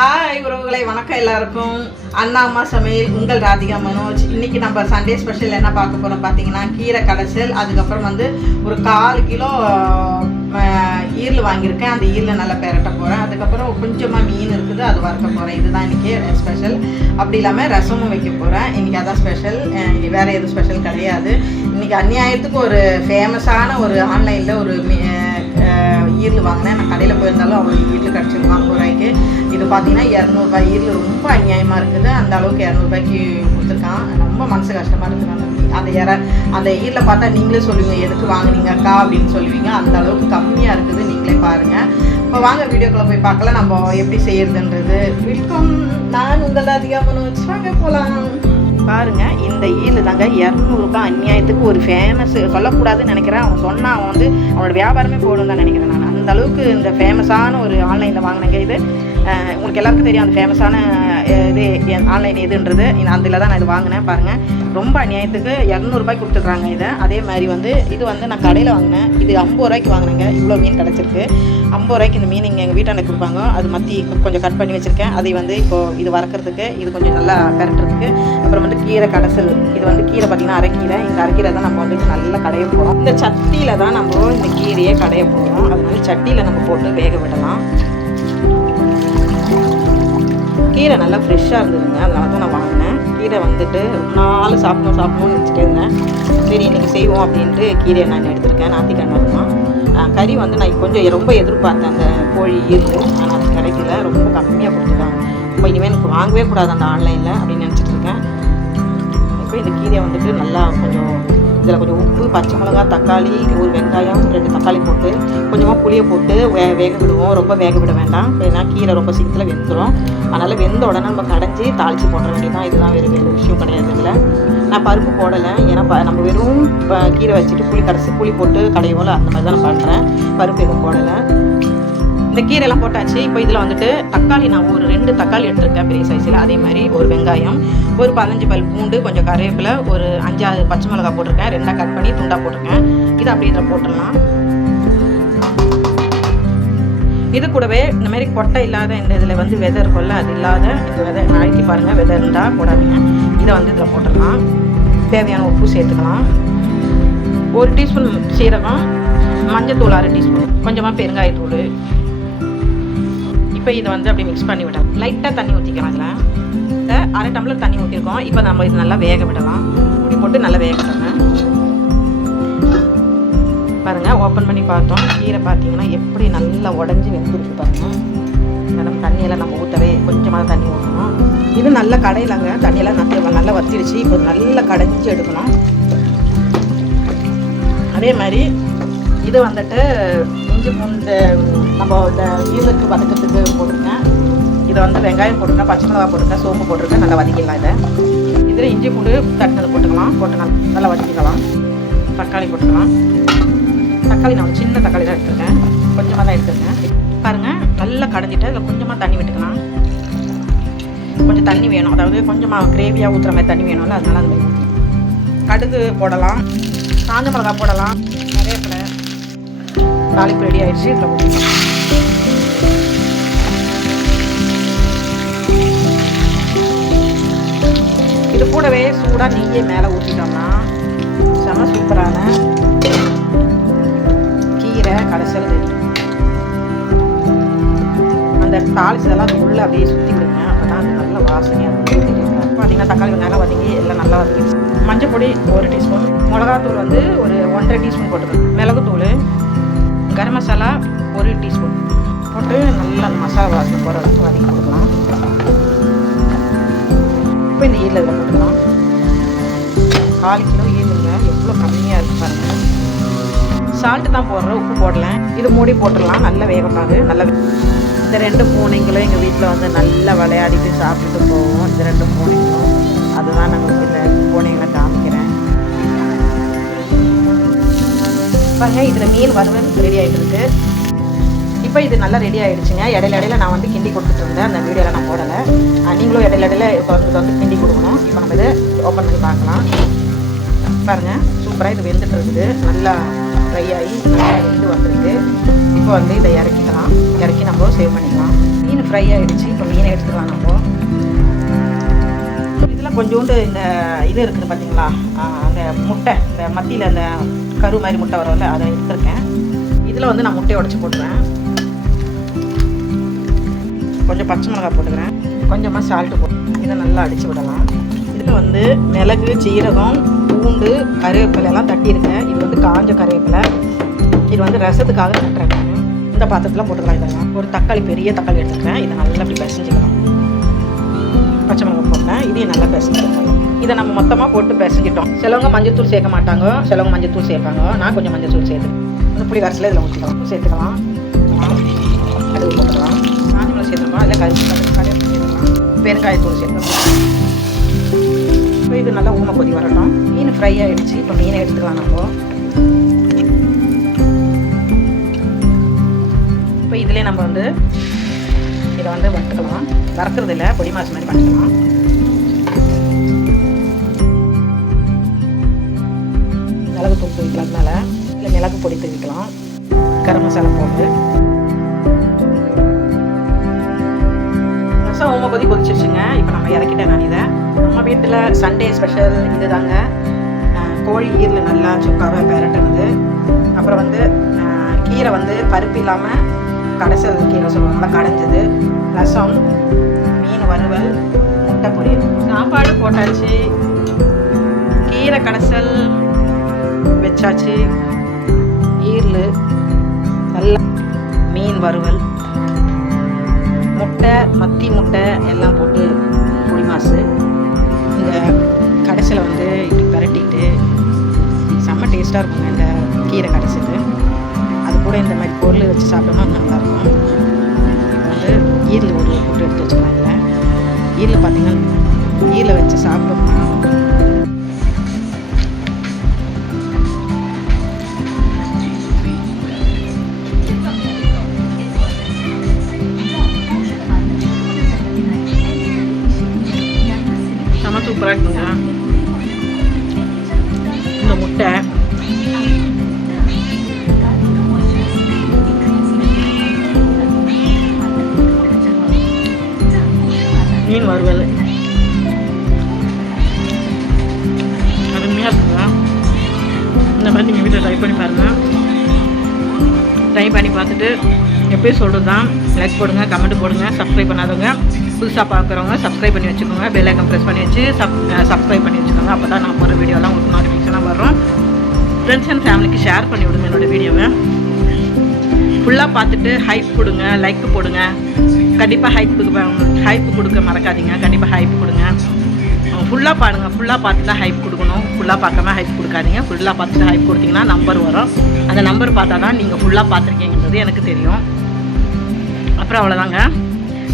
Hi உறவுகளை வணக்கம் எல்லாருக்கும். அண்ணா அம்மா சமையல் உங்கள் ராதிகா மனோஜ். இன்னைக்கு நம்ம சண்டே ஸ்பெஷல் என்ன பார்க்க போகிறோம் பார்த்தீங்கன்னா கீரை கடைசல் அதுக்கப்புறம் வந்து ஒரு கால் கிலோ ஈரில் ஈரல் வாங்கியிருக்கேன். அந்த ஈரில் நல்லா பெரட்ட போகிறேன் அதுக்கப்புறம் கொஞ்சமாக மீன் இருக்குது அது வறுக்க போகிறேன் இதுதான் இன்றைக்கி ஸ்பெஷல் அப்படி இல்லாமல் ரசமும் வைக்க போகிறேன் இன்றைக்கி அதான் ஸ்பெஷல் வேறு எதுவும் ஸ்பெஷல் கிடையாது. இன்றைக்கி அந்நியாயத்துக்கு ஒரு ஃபேமஸான ஒரு ஆன்லைனில் ஒரு மீ- ஈரில் வாங்கினேன். நான் கடையில் போயிருந்தாலும் அவ்வளோ ஈரல் கிடச்சிருக்கும் ஐம்பது ரூபாய்க்கு இது பார்த்தீங்கன்னா இரநூறுபா ஈரில் ரொம்ப அநியாயமாக இருக்குது. அந்த அளவுக்கு இரநூறுபாய்க்கு கொடுத்துருக்கான். ரொம்ப மனசு கஷ்டமாக இருக்குது அந்த அந்த இற அந்த ஈரில் பார்த்தா நீங்களே சொல்லுவீங்க எதுக்கு வாங்குனீங்க அக்கா? அப்படின்னு சொல்லுவீங்க. அந்த அளவுக்கு கம்மியாக இருக்குது. நீங்களே பாருங்கள் இப்போ வாங்க வீடியோக்குள்ளே போய் பார்க்கலாம். நம்ம எப்படி செய்யறதுன்றது. வெல்கம். நான் உங்களை அதிகமாக வச்சு வாங்க போகலாம் பாருங்க இந்த ஈல் தாங்க இரநூறுபா அநியாயத்துக்கு ஒரு ஃபேமஸ் சொல்லக்கூடாதுன்னு நினைக்கிறேன். அவன் சொன்னால் அவன் வந்து அவனோட வியாபாரமே போடும் தான் நினைக்கிறேன் நான். அந்த அளவுக்கு இந்த ஃபேமஸான ஒரு ஆன்லைனில் வாங்கினங்க இது. உங்களுக்கு எல்லாருக்கும் தெரியும் அந்த ஃபேமஸான இது ஆன்லைன் எதுன்றது அந்த அதில் தான் நான் இது வாங்கினேன் பாருங்கள் ரொம்ப அநியாயத்துக்கு இரநூறுபாய்க்கு கொடுத்துட்றாங்க இதை. அதே மாதிரி வந்து இது வந்து நான் கடையில் வாங்கினேன். இது ஐம்பது ரூபாய்க்கு வாங்கினேங்க. இவ்வளோ மீன் கிடச்சிருக்கு. ஐம்பது ரூபாய்க்கு இந்த மீன் இங்கே எங்கள் வீட்டாண்ட கொடுப்பாங்க. அது மத்தி கொஞ்சம் கட் பண்ணி வச்சுருக்கேன். அதை வந்து இப்போது இது வறுக்கிறதுக்கு இது கொஞ்சம் நல்லா பெரட்டுறதுக்கு. அப்புறம் வந்து கீரை கடைசல். இது வந்து கீரை பார்த்திங்கன்னா அரைக்கீரை இந்த அரைக்கீரை தான் நம்ம வந்து நல்லா கடைய போகிறோம் இந்த சட்டியில் தான் நம்ம இந்த கீரையே கடைய போகிறோம் அதனால சட்டியில் நம்ம போட்டு வேக விடலாம். கீரை நல்லா ஃப்ரெஷ்ஷாக இருந்ததுங்க. அதனால தான் நான் வாங்கினேன். கீரை வந்துட்டு நாலு சாப்பிடணும் சாப்பிடணும்னு நினச்சிட்டு இருந்தேன் சரி இன்றைக்கி செய்வோம் அப்படின்ட்டு கீரையை நான் எடுத்திருக்கேன். நாத்திக்கிழமை தான் கறி வந்து நான் கொஞ்சம் ரொம்ப எதிர்பார்த்தேன் அந்த கோழி இருக்கும் ஆனால் அது கிடைக்கல. ரொம்ப கம்மியாக கொடுத்துட்டாங்க. இப்போ இனிமேல் எனக்கு வாங்கவே கூடாது அந்த ஆன்லைனில் அப்படின்னு நினச்சிட்டு இருக்கேன். இப்போ இந்த கீரையை வந்துட்டு நல்லா கொஞ்சம் இதில் கொஞ்சம் உப்பு பச்சை மிளகா தக்காளி ஒரு வெங்காயம் ரெண்டு தக்காளி போட்டு கொஞ்சமாக புளியை போட்டு வே வேக விடுவோம். ரொம்ப வேக விட வேண்டாம். ஏன்னா கீரை ரொம்ப சீக்கிரத்தில் வெந்துடும் அதனால் வெந்த உடனே நம்ம கடைஞ்சி தாளித்து போட வேண்டியதான் இதெல்லாம் வேறு வேறு விஷயம் கிடையாது இல்லை நான் பருப்பு போடலை. ஏன்னா ப- நம்ம வெறும் கீரை வச்சுட்டு புளி கரைச்சி புளி போட்டு கடையோல அந்த மாதிரி தான் நான் பண்ணுறேன். பருப்பு எதுவும் போடலை. இந்த கீரைலாம் போட்டாச்சு. இப்போ இதில் வந்துட்டு தக்காளி நான் ஒரு ரெண்டு தக்காளி எடுத்திருக்கேன் பெரிய சைஸில் அதே மாதிரி ஒரு வெங்காயம் ஒரு பதினஞ்சு பல் பூண்டு கொஞ்சம் கருவேப்பிலை ஒரு அஞ்சாறு பச்சை மிளகாய் போட்டிருக்கேன். ரெண்டாக கட் பண்ணி துண்டாக போட்டிருக்கேன். இது அப்படின்ற போட்டுடலாம். இது கூடவே இந்த மாதிரி கொட்டை இல்லாத இந்த இதில் வந்து விதை இருக்கும்ல அது இல்லாத இந்த விதை நாளைக்கு பாருங்கள் விதை இருந்தால் போடாதீங்க. இதை வந்து இதில் போட்டுடலாம். தேவையான உப்பு சேர்த்துக்கலாம். ஒரு டீஸ்பூன் சீரகம் மஞ்சத்தூள் அரை டீஸ்பூன் கொஞ்சமாக பெருங்காயத்தூள். இப்போ இதை வந்து அப்படி மிக்ஸ் பண்ணி விடலாம். லைட்டாக தண்ணி ஊற்றிக்கலாம் இதில் அரை டம்ளர் தண்ணி ஊற்றிருக்கோம் இப்போ நம்ம இது நல்லா வேக விடலாம். மூடி போட்டு நல்லா வேக விடலாம். பாருங்கள் ஓப்பன் பண்ணி பார்த்தோம். கீரை பார்த்தீங்கன்னா எப்படி நல்லா உடஞ்சி வெந்துருக்கு பாருங்கள் நம்ம தண்ணியெல்லாம் நம்ம ஊற்றவே கொஞ்சமாக தண்ணி ஊற்றணும் இது நல்ல கடையிலங்க. தண்ணியெல்லாம் நல்லா நல்லா வத்திடுச்சு இப்போ நல்லா கடைஞ்சி எடுக்கணும். அதே மாதிரி இது வந்துட்டு இஞ்சி பூண்டு நம்ம இந்த ஈரலுக்கு வதக்கிறதுக்கு போட்டிருக்கேன் இதை வந்து வெங்காயம் போட்டிருக்கேன் பச்சை மிளகா போட்டிருக்கேன் சோம்பு போட்டிருக்கேன் நல்லா வதக்கிடலாம் இதை. இதில் இஞ்சி பூண்டு தட்டினது போட்டுக்கலாம் போட்டு நல்லா நல்லா வதக்கிக்கலாம். தக்காளி போட்டுக்கலாம். தக்காளி நான் சின்ன தக்காளி தான் எடுத்துருக்கேன். கொஞ்சமாக தான் எடுத்துருக்கேன். பாருங்கள் நல்லா கடைஞ்சிட்டு அதில் கொஞ்சமாக தண்ணி விட்டுக்கலாம். கொஞ்சம் தண்ணி வேணும். அதாவது கொஞ்சமாக கிரேவியாக ஊற்றுற மாதிரி தண்ணி வேணும்ல அதனால அது கடுகு போடலாம். காஞ்ச மிளகா போடலாம். கருவேப்பிலை. தாளிப்பு ரெடி ஆகிடுச்சு இதில் கூடவே சூடாக நெய்யை மேலே ஊற்றிட்டோம்னா செம சூப்பரான கீரை கடைசல் ரெடி. அந்த தாளிச்சதெல்லாம் அது உள்ளே அப்படியே சுற்றி விடுங்க அப்போ தான் அது நல்ல வாசனையாக இருக்கும். தெரியும். பார்த்தீங்கன்னா தக்காளி வெங்காயம் வதங்கி எல்லாம் நல்லா வதங்கிடுச்சு மஞ்சள் பொடி ஒரு டீஸ்பூன் மிளகாத்தூள் வந்து ஒரு ஒன்றரை டீஸ்பூன் போட்டுக்கணும். மிளகுத்தூள் கரம் மசாலா ஒரு டீஸ்பூன் போட்டு நல்லா அந்த மசாலா வாசனை போகிற வதக்கி கொடுக்கலாம். இப்போ இந்த ஈரில் போட்டுக்கலாம். கால் கிலோ ஈனுங்க எவ்வளோ கம்மியாக இருக்கு பாருங்க. சால்ட்டு தான் போடுறேன் உப்பு போடல. இது மூடி போட்டுடலாம் நல்லா வேகப்பாது நல்லா இந்த ரெண்டு பூனைங்களும் எங்கள் வீட்டில் வந்து நல்லா விளையாடிட்டு சாப்பிட்டுட்டு போவோம். இந்த ரெண்டு பூனைங்களும். அதுதான் நாங்கள் இந்த பூனைங்களை காமிக்கிறேன். பாருங்க இதில் மீன் வறுவல் ரெடி ஆகிட்டு இருக்கு. இப்போ இது நல்லா ரெடி ஆகிடுச்சுங்க இடையில இடையில நான் வந்து கிண்டி கொடுத்துட்டு இருந்தேன் அந்த வீடியோவில் நான் போடலை. நீங்களும் இடையில இடையில இப்போ வந்து வந்து கிண்டி கொடுக்கணும். இப்போ நம்ம இதை ஓப்பன் பண்ணி பார்க்கலாம். பாருங்கள் சூப்பராக இது வெந்துட்டு இருக்குது நல்லா ஃப்ரை ஆகி நல்லா வெந்து வந்திருக்கு. இப்போ வந்து இதை இறக்கிக்கலாம். இறக்கி நம்ம சேவ் பண்ணிக்கலாம். மீன் ஃப்ரை ஆகிடுச்சு இப்போ மீனை எடுத்துக்கலாம் நம்ம. இதில் கொஞ்சோண்டு இந்த இது இருக்குது பார்த்தீங்களா அந்த முட்டை இந்த மத்தியில் அந்த கரு மாதிரி முட்டை வரும்ல அதை எடுத்துருக்கேன். இதில் வந்து நான் முட்டையை உடச்சி போட்டுறேன். கொஞ்சம் பச்சை மிளகாய் போட்டுக்கிறேன். கொஞ்சமாக சால்ட்டு போட்டு இதை நல்லா அடித்து விடலாம். இதில் வந்து மிளகு சீரகம் பூண்டு கருவேப்பிலைலாம் தட்டியிருக்கேன். இது வந்து காஞ்ச கருவேப்பிலை. இது வந்து ரசத்துக்காக தட்டுறேன் நான் இந்த பாத்திரத்தில் போட்டுக்கலாம் இதெல்லாம் ஒரு தக்காளி பெரிய தக்காளி எடுத்துக்கிறேன். இதை நல்லா இப்படி பிசைஞ்சிக்கலாம். பச்சை மிளகாய் போட்டேன். இதையும் நல்லா பிசைஞ்சிக்கலாம். இதை நம்ம மொத்தமாக போட்டு பிசைஞ்சிட்டோம். சிலவங்க மஞ்சத்தூள் சேர்க்க மாட்டாங்க. சிலவங்க மஞ்சத்தூள் சேர்ப்பாங்க. நான் கொஞ்சம் மஞ்சத்தூள் சேர்த்து அந்த புளி கரைசல இதில் ஊற்றிக்கலாம். சேர்த்துக்கலாம். கடுகு போட்டுக்கலாம். காஞ்சி மிளகா சேர்த்துக்கலாம். இல்லை கருப்பு கருவேப்பிலை சேர்த்துக்கலாம். பெருங்காயத்தூள் சேர்த்துக்கலாம். இது நல்லா ஊமை கொதி வரட்டும். மீன் ஃப்ரை ஆகிடுச்சு இப்போ மீனை எடுத்துக்கலாம் நம்ம. இப்போ இதிலே நம்ம வந்து இதை வந்து வறுத்துக்கலாம். வறுக்கிறது இல்லை பொடி மாசு மாதிரி பண்ணிக்கலாம். மிளகு தூள் தூவிக்கலாம் மேலே. இல்லை மிளகு பொடி தூவிக்கலாம். கரம் மசாலா போட்டு. ரசம் ஓம கொதி கொதிச்சிருச்சுங்க இப்போ நம்ம இறக்கிட்டேன் நான் இதை. நம்ம வீட்டில் சண்டே ஸ்பெஷல் இது தாங்க கோழி ஈரில் நல்லா சுக்காவை பெரட்டுனது. அப்புறம் வந்து கீரை வந்து பருப்பு இல்லாமல் கடைசல் கீரை சொல்லுவாங்களா கடைஞ்சது. ரசம் மீன் வறுவல் முட்டை பொரியல். சாப்பாடு போட்டாச்சு. கீரை கடைசல் வச்சாச்சு. ஈரல் நல்லா மீன் வறுவல். முட்டை மத்தி முட்டை எல்லாம் போட்டு புளி மாசு. இந்த கடைசியில் வந்து இப்படி பரட்டிட்டு செம்ம டேஸ்ட்டாக இருக்குங்க இந்த கீரை கடைசிட்டு அது கூட இந்த மாதிரி பொருள் வச்சு சாப்பிட்டோம்னா நல்லாயிருக்கும் இப்போ வந்து ஈரில் ஒரு போட்டு எடுத்து வச்சுக்கலாம் இதில் ஈரில் பார்த்தீங்கன்னா ஈரில் வச்சு சாப்பிட்டோம்னா சூப்பராக இருக்குங்க இந்த முட்டை. மீன் வறுவல். அருமையாக இருக்குங்க. இந்த மாதிரி நீங்கள் வீட்டில் ட்ரை பண்ணி பாருங்கள் ட்ரை பண்ணி பார்த்துட்டு எப்பயும் சொல்கிறது தான். லைக் போடுங்க கமெண்ட் போடுங்க சப்ஸ்கிரைப் பண்ணாதவங்க புதுசாக பார்க்குறவங்க சப்ஸ்கிரைப் பண்ணி வச்சுக்கோங்க. பெல் ஐக்கன் ப்ரெஸ் பண்ணி வச்சு சப் சப்ஸ்கிரைப் பண்ணி வச்சுக்கோங்க. அப்போ தான் நான் போகிற வீடியோலாம் உங்களுக்கு நோட்டிஃபிகேஷனாக வரும். ஃப்ரெண்ட்ஸ் அண்ட் ஃபேமிலிக்கு ஷேர் பண்ணி விடுங்க என்னோடய வீடியோவை ஃபுல்லாக பார்த்துட்டு ஹைப் கொடுங்க லைக் போடுங்க. கண்டிப்பாக ஹைப் கொடுக்க ஹைப் கொடுக்க மறக்காதீங்க. கண்டிப்பாக ஹைப் கொடுங்க. ஃபுல்லாக பாருங்க. ஃபுல்லாக பார்த்து தான் ஹைப் கொடுக்கணும். ஃபுல்லாக பார்க்காம ஹைப் கொடுக்காதீங்க. ஃபுல்லாக பார்த்துட்டு ஹைப் கொடுத்தீங்கன்னா நம்பர் வரும். அந்த நம்பர் பார்த்தா தான் நீங்கள் ஃபுல்லாக பார்த்துருக்கீங்கிறது எனக்கு தெரியும். அப்புறம் அவ்வளோதாங்க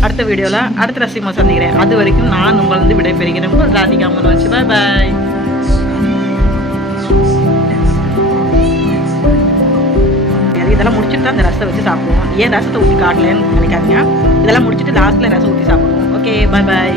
அடுத்த வீடியோவில் அடுத்த ரசிகமாக சந்திக்கிறேன். அது வரைக்கும் நான் உங்களிருந்து விடைபெறுகிறேன். உங்கள் ராதிகா மனோஜ் பாய் பாய் இதெல்லாம் முடிச்சுட்டு தான் அந்த ரசத்தை வச்சு சாப்பிடுவோம். ஏன் ரசத்தை ஊற்றி காட்டலன்னு நினைக்காதீங்க. இதெல்லாம் முடிச்சுட்டு லாஸ்ட்டில் ரசம் ஊற்றி சாப்பிடுவோம். ஓகே பாய் பாய்